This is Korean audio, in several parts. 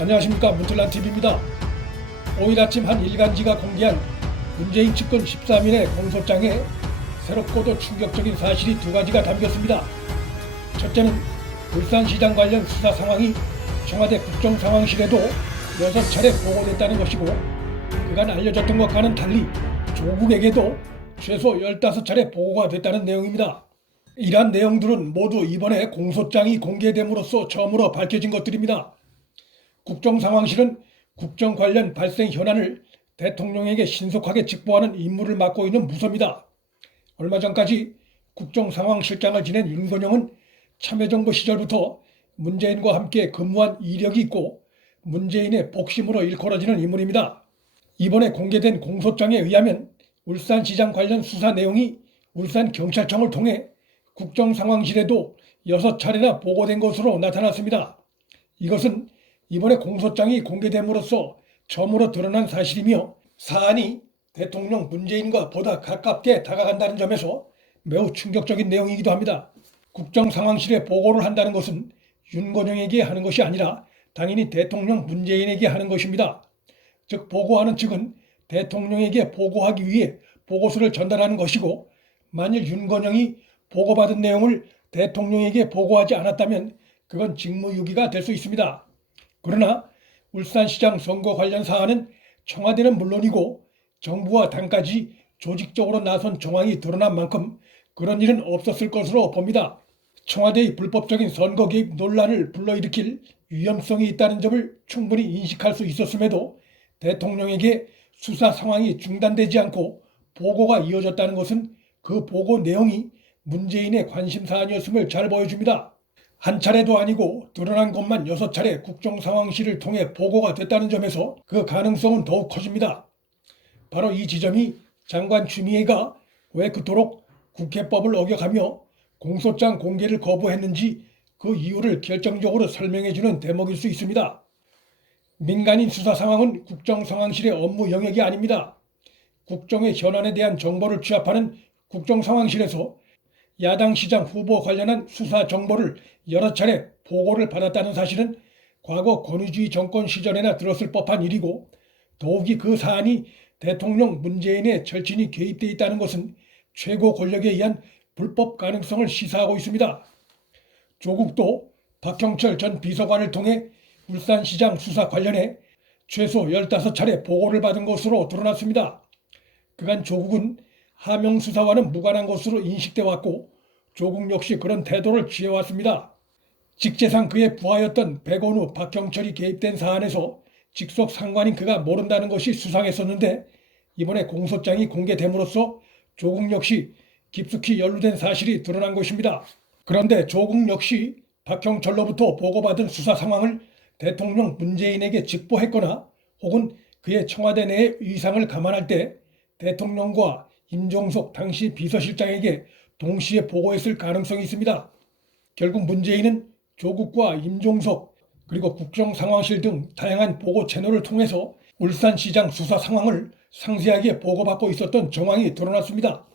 안녕하십니까, 문틀란TV입니다. 5일 아침 한 일간지가 공개한 문재인 측근 13인의 공소장에 새롭고도 충격적인 사실이 두 가지가 담겼습니다. 첫째는 울산시장 관련 수사 상황이 청와대 국정상황실에도 6차례 보고됐다는 것이고, 그간 알려졌던 것과는 달리 조국에게도 최소 15차례 보고가 됐다는 내용입니다. 이러한 내용들은 모두 이번에 공소장이 공개됨으로써 처음으로 밝혀진 것들입니다. 국정상황실은 국정 관련 발생 현안을 대통령에게 신속하게 직보하는 임무를 맡고 있는 부서입니다. 얼마 전까지 국정상황실장을 지낸 윤건영은 참여정부 시절부터 문재인과 함께 근무한 이력이 있고 문재인의 복심으로 일컬어지는 인물입니다. 이번에 공개된 공소장에 의하면 울산시장 관련 수사 내용이 울산경찰청을 통해 국정상황실에도 6차례나 보고된 것으로 나타났습니다. 이것은 이번에 공소장이 공개됨으로써 처음으로 드러난 사실이며 사안이 대통령 문재인과 보다 가깝게 다가간다는 점에서 매우 충격적인 내용이기도 합니다. 국정상황실에 보고를 한다는 것은 윤건영에게 하는 것이 아니라 당연히 대통령 문재인에게 하는 것입니다. 즉 보고하는 측은 대통령에게 보고하기 위해 보고서를 전달하는 것이고, 만일 윤건영이 보고받은 내용을 대통령에게 보고하지 않았다면 그건 직무유기가 될 수 있습니다. 그러나 울산시장 선거 관련 사안은 청와대는 물론이고 정부와 당까지 조직적으로 나선 정황이 드러난 만큼 그런 일은 없었을 것으로 봅니다. 청와대의 불법적인 선거 개입 논란을 불러일으킬 위험성이 있다는 점을 충분히 인식할 수 있었음에도 대통령에게 수사 상황이 중단되지 않고 보고가 이어졌다는 것은 그 보고 내용이 문재인의 관심사안이었음을 잘 보여줍니다. 한 차례도 아니고 드러난 것만 6차례 국정상황실을 통해 보고가 됐다는 점에서 그 가능성은 더욱 커집니다. 바로 이 지점이 장관 추미애가 왜 그토록 국회법을 어겨가며 공소장 공개를 거부했는지 그 이유를 결정적으로 설명해주는 대목일 수 있습니다. 민간인 수사 상황은 국정상황실의 업무 영역이 아닙니다. 국정의 현안에 대한 정보를 취합하는 국정상황실에서 야당 시장 후보 관련한 수사 정보를 여러 차례 보고를 받았다는 사실은 과거 권위주의 정권 시절에나 들었을 법한 일이고, 더욱이 그 사안이 대통령 문재인의 절친이 개입돼 있다는 것은 최고 권력에 의한 불법 가능성을 시사하고 있습니다. 조국도 박형철 전 비서관을 통해 울산시장 수사 관련해 최소 15차례 보고를 받은 것으로 드러났습니다. 그간 조국은 하명 수사와는 무관한 것으로 인식돼 왔고 조국 역시 그런 태도를 취해왔습니다. 직제상 그의 부하였던 백원우, 박형철이 개입된 사안에서 직속 상관인 그가 모른다는 것이 수상했었는데, 이번에 공소장이 공개됨으로써 조국 역시 깊숙이 연루된 사실이 드러난 것입니다. 그런데 조국 역시 박형철로부터 보고받은 수사 상황을 대통령 문재인에게 직보했거나 혹은 그의 청와대 내의 위상을 감안할 때 대통령과 임종석 당시 비서실장에게 동시에 보고했을 가능성이 있습니다. 결국 문재인은 조국과 임종석 그리고 국정상황실 등 다양한 보고 채널을 통해서 울산시장 수사 상황을 상세하게 보고받고 있었던 정황이 드러났습니다.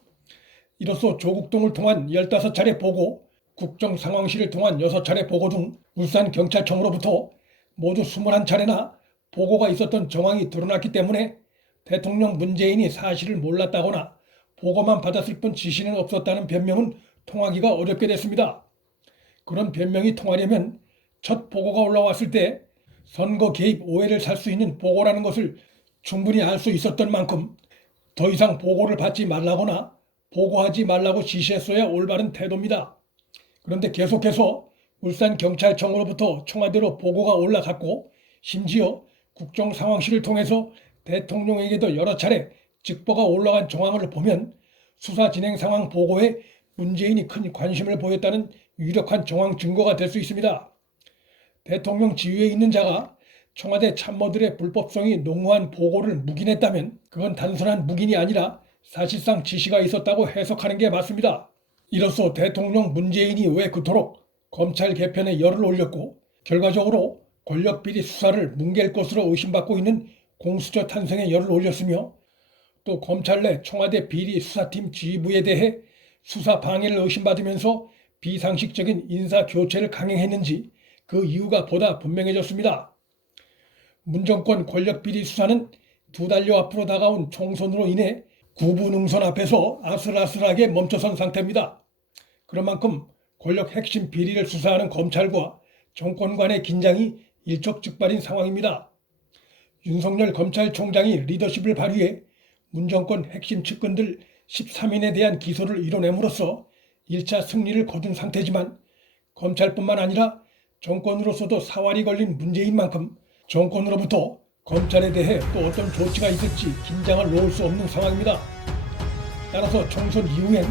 이로써 조국 등을 통한 15차례 보고, 국정상황실을 통한 6차례 보고 등 울산경찰청으로부터 모두 21차례나 보고가 있었던 정황이 드러났기 때문에 대통령 문재인이 사실을 몰랐다거나 보고만 받았을 뿐 지시는 없었다는 변명은 통하기가 어렵게 됐습니다. 그런 변명이 통하려면 첫 보고가 올라왔을 때 선거 개입 오해를 살 수 있는 보고라는 것을 충분히 알 수 있었던 만큼 더 이상 보고를 받지 말라거나 보고하지 말라고 지시했어야 올바른 태도입니다. 그런데 계속해서 울산경찰청으로부터 청와대로 보고가 올라갔고, 심지어 국정상황실을 통해서 대통령에게도 여러 차례 직보가 올라간 정황을 보면 수사 진행 상황 보고에 문재인이 큰 관심을 보였다는 유력한 정황 증거가 될 수 있습니다. 대통령 지위에 있는 자가 청와대 참모들의 불법성이 농후한 보고를 묵인했다면 그건 단순한 묵인이 아니라 사실상 지시가 있었다고 해석하는 게 맞습니다. 이로써 대통령 문재인이 왜 그토록 검찰 개편에 열을 올렸고 결과적으로 권력비리 수사를 뭉갤 것으로 의심받고 있는 공수처 탄생에 열을 올렸으며, 또 검찰 내 청와대 비리 수사팀 지휘부에 대해 수사 방해를 의심받으면서 비상식적인 인사 교체를 강행했는지 그 이유가 보다 분명해졌습니다. 문정권 권력비리 수사는 두 달여 앞으로 다가온 총선으로 인해 구분응선 앞에서 아슬아슬하게 멈춰선 상태입니다. 그런 만큼 권력 핵심 비리를 수사하는 검찰과 정권 간의 긴장이 일촉즉발인 상황입니다. 윤석열 검찰총장이 리더십을 발휘해 문정권 핵심 측근들 13인에 대한 기소를 이뤄냄으로써 1차 승리를 거둔 상태지만 검찰뿐만 아니라 정권으로서도 사활이 걸린 문제인 만큼 정권으로부터 검찰에 대해 또 어떤 조치가 있을지 긴장을 놓을 수 없는 상황입니다. 따라서 총선 이후엔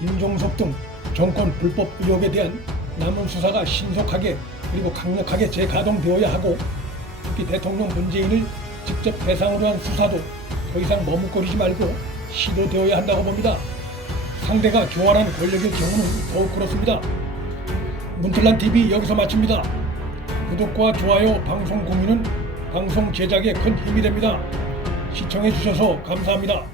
임종석 등 정권 불법 의혹에 대한 남은 수사가 신속하게 그리고 강력하게 재가동되어야 하고, 특히 대통령 문재인을 직접 대상으로 한 수사도 더 이상 머뭇거리지 말고 시도되어야 한다고 봅니다. 상대가 교활한 권력일 경우는 더욱 그렇습니다. 문틀란TV 여기서 마칩니다. 구독과 좋아요, 방송 공유는 방송 제작에 큰 힘이 됩니다. 시청해주셔서 감사합니다.